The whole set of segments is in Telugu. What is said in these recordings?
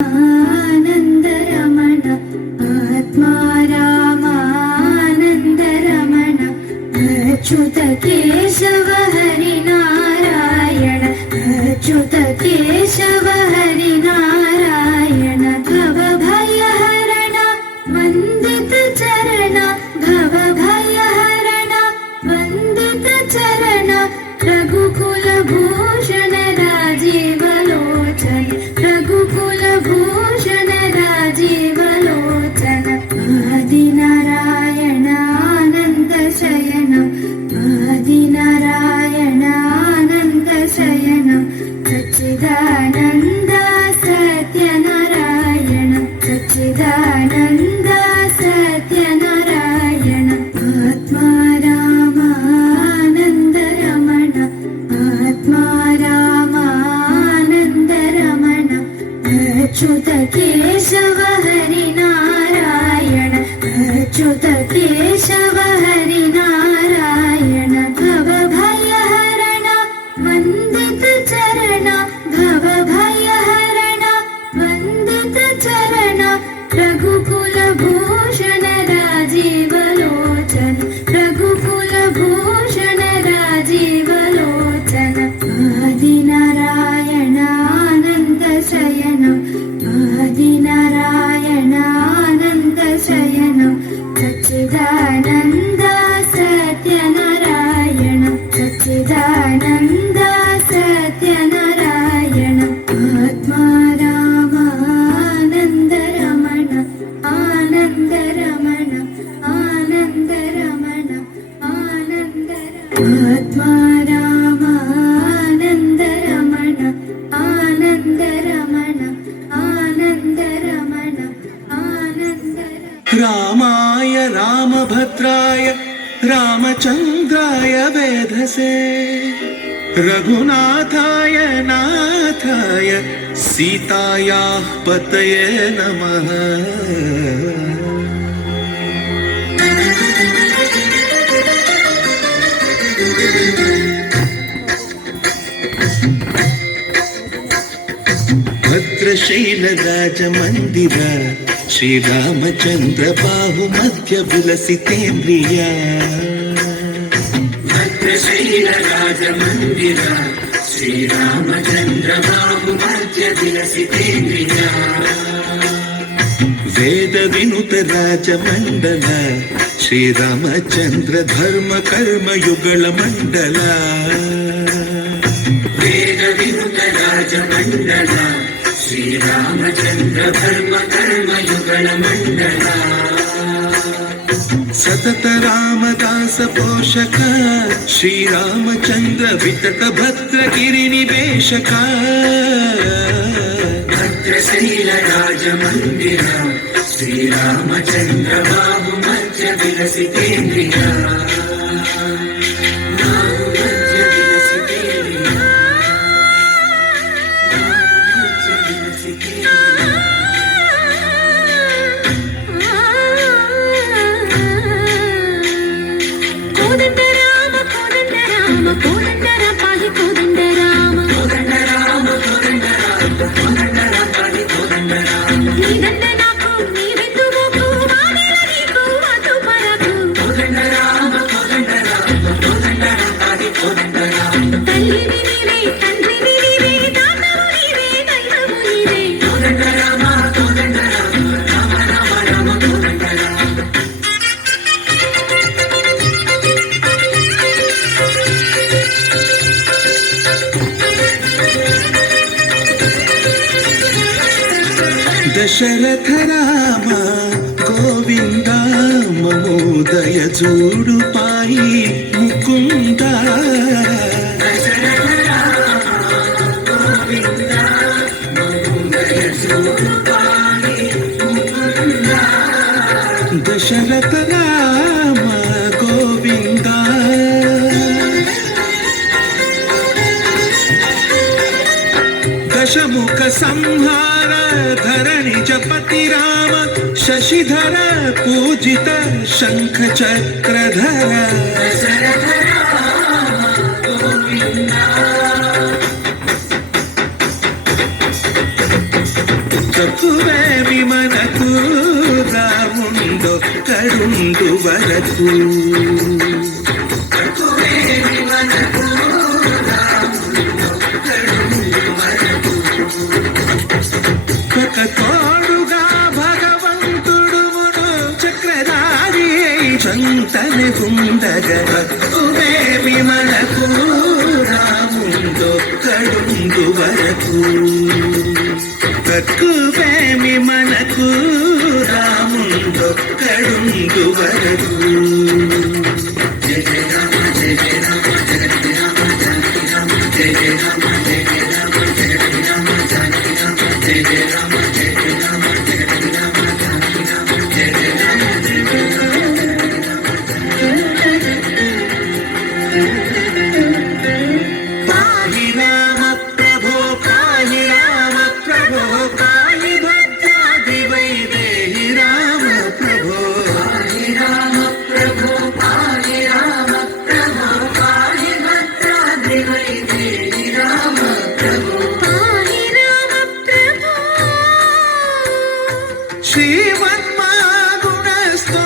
आनन्दरमण आत्मा रामानन्दरमण अच्युत केशव हरिनारायण अच्युत केशव हरिनारायण भवभयहरण वन्दित चरण भवभयहरण वन्दित चरण रघुकुलभूषण राजीवलोचन रघुकुलभूषण राजीवलोचन आदिनारायण आनन्द शयन आदिनारायण आनन्द शयन सच्चिदानन्द सत्यनारायण सच्चिदानन्द सत्यनारायण आत्मा रामानन्दरमण आत्मा रामानन्दरमण अच्युत केशव हरिनारायण अच्युत केशव हरिनारायण भवभयहरण वन्दित चरण भवभयहरण वन्दित चरण रघुकुलभूषण राजीवलोचन रघुकुलभूषण राजीवलोचन आदिनारायण आनन्द शयन आदिनारायण आनन्द शयन सच्चिदानन्द सत्यनारायण सच्चिदानन्द सत्यनारायण आत्मा रामानन्दरमण आनन्दरमण आनन्दरमण आत्मा रामानन्दरमण आनन्दरमण आनन्दरमण रामाय रामभद्राय रामचन्द्राय वेधसे रघुनाथाय नाथाय सीतायाः पतये नमः। भद्रशैलराजमन्दिर श्रीरामचन्द्र बाहुमध्य विलसितेन्द्रिय भद्रशैलराजमन्दिर श्रीरामचन्द्र बाहुमध्य विलसितेन्द्रिय वेद विनुत राजमण्डल श्रीरामचन्द्र धर्म कर्म युगल मण्डल वेद विनुत राजमण्डल श्रीरामचन्द्र धर्म कर्म युगल मण्डल सतत रामदास पोषक श्रीरामचन्द्र वितत भद्रगिरि निवेशक भद्रशैल राजमन्दिर श्रीरामचन्द्र बाहुमध्य विलसितेन्द्रिय దశరథ రామ గోవింద మమోదయ చూడు పాయి ముకుంద దశరథ రామ గోవింద दशमुख संहार धरणि जपति राम शशिधर पूजित शंख चक्रधर తక్కువేమి మనకు రాముండో కడుండు వరకు తక్కువేమి మనకు రాముండో కడుండు వరకు ఒక తోడుగా భగవంతుడుమును చక్రధారి సంతని ఉండగా తక్కువేమి మనకు రాముండో కడుండు వరకు తక్కువేమి మనకు రాముండో కడుండు వరకు జయ జయ రామ జయ జయ రామ జగతి రామ జానకి రామ జయ జయ రామ జయ జయ రామ జగతి రామ జానకి రామ జయ జయ రామ జయ జయ రామ జగతి రామ జానకి రామ జయ జయ రామ జయ జయ పాహి రామ ప్రభో పాహి రామ ప్రభో పాహి భద్రాది వైదేహి రామ ప్రభో పాహి రామ ప్రభో పాహి రామ ప్రభో పాహి భద్రాద్రి వైదేహి రామ ప్రభో పాహి రామ ప్రభో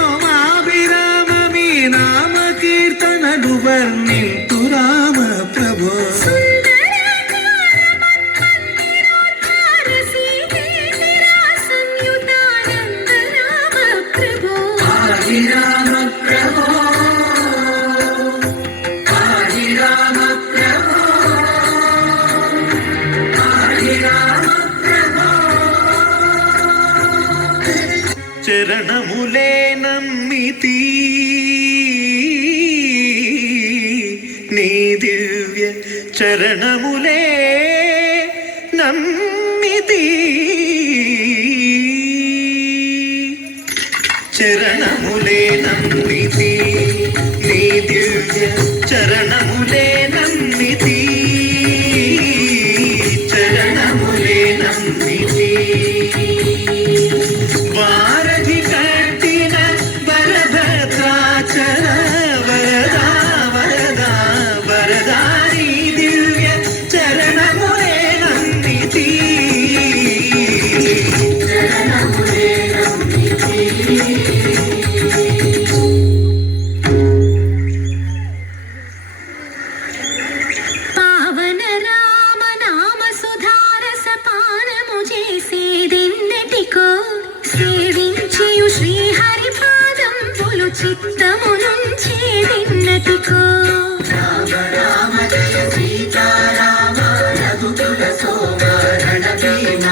శ్రీమన్మాగుణస్తోమాభిరామ మీ నామ కీర్తనలు వర్ణింతు రామ ప్రభో పాహి రామ ప్రభో పాహి రామ ప్రభో పాహి రామ ప్రభో చరణములే నమ్మితి నీ దివ్య చరణములే నమ్మితి చరణములే నమ్మితి నీ దివ్య చరణములే నమ్మితి చరణములే నమ్మితి వారధి కట్టిన వరభద్రాచల వరదా వరదా వరదారి దివ్య చరణములే నమ్మితి చరణములే నమ్మితి పావన రామ నామ సుధారస పానము చేసేదెన్నటికో సేవించియు శ్రీహరి పాదంబులు చిత్తమునుంచేదెన్నటికో రామ రామ జయ సీతారామ రఘుకుల సోమ రణభీమ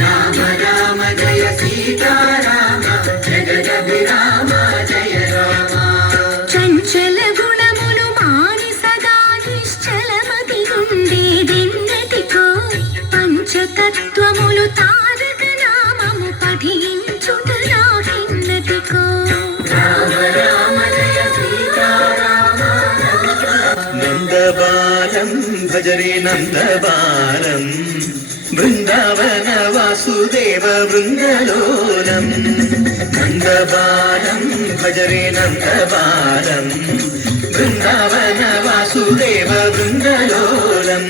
రామ రామ జయ సీతారామ జగదభిరామ జయ రామ చంచల గుణములు మాని సదా నిశ్చలమతి ఉండేదెన్నటికో పంచతత్వములు తారక నామము పఠించుట నాకెన్నటికో రామ రామ జయ సీతారామ నందబాలం భజరే నందబాలం బృందావన వాసుదేవ బృందలోలం నందబాలం భజరే నందబాలం బృందావన వాసుదేవ బృందలోలం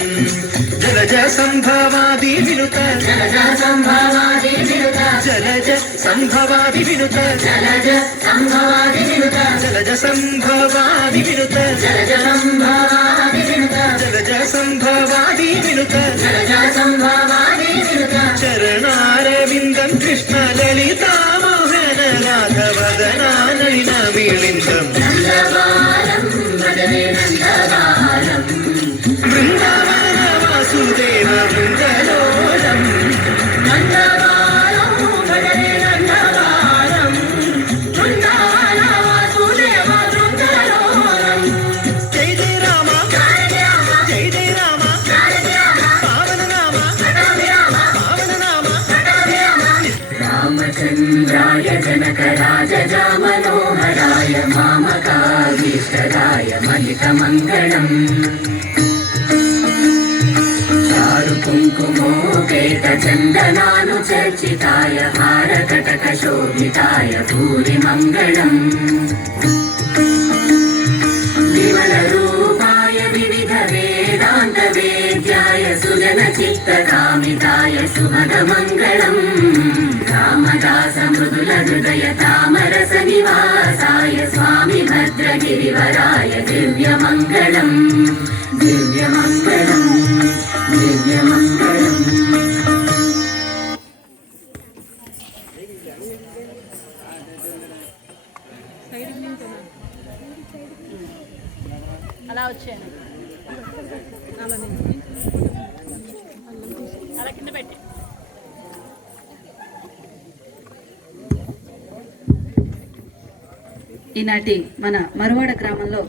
జలజ సంభవాది వినుత జలజ సంభవాది వినుత జలజ సంభవాది వినుత జలజ సంభవాది వినుత జలజ సంభవాది వినుత జలజ సంభవాది వినుత జలజ సంభవాది వినుత జలజ సంభవాది వినుత చరణారవిందం కృష్ణ లలితా మోహన రాధవదనానలిన వీళిందం నందబాలం భజనే నందబాలం బృందావన వాసుదేవ బృందలోలం నందబాలం భజనే నందబాలం బృందావన వాసుదేవ బృందలోలం జై జయ రామ జయ రామ జై జయ రామ జయ రామ పావన నామ రామ పావన నామ రామచంద్రాయ జనక రాజజా మనోహరాయ మామకాభీష్టదాయ మహితమంగళం చారు కుంకుమోపేత చందనాను చర్చితాయ హారకటక శోభితాయ భూరి మంగళం విమల రూపాయ వివిధ వేదాంత వేద్యాయ సుజ సుజన చిత్త కామితాయ సుమదమంగళం రామదాస మృదుల హృదయ తామరస నివాసాయ స్వామి భద్రగిరివరాయ దివ్యమంగళం దివ్యమంగళం దివ్యమంగళం. అలా వచ్చాను అలా కింద పెట్టి ఈనాటి మన మరువాడ గ్రామంలో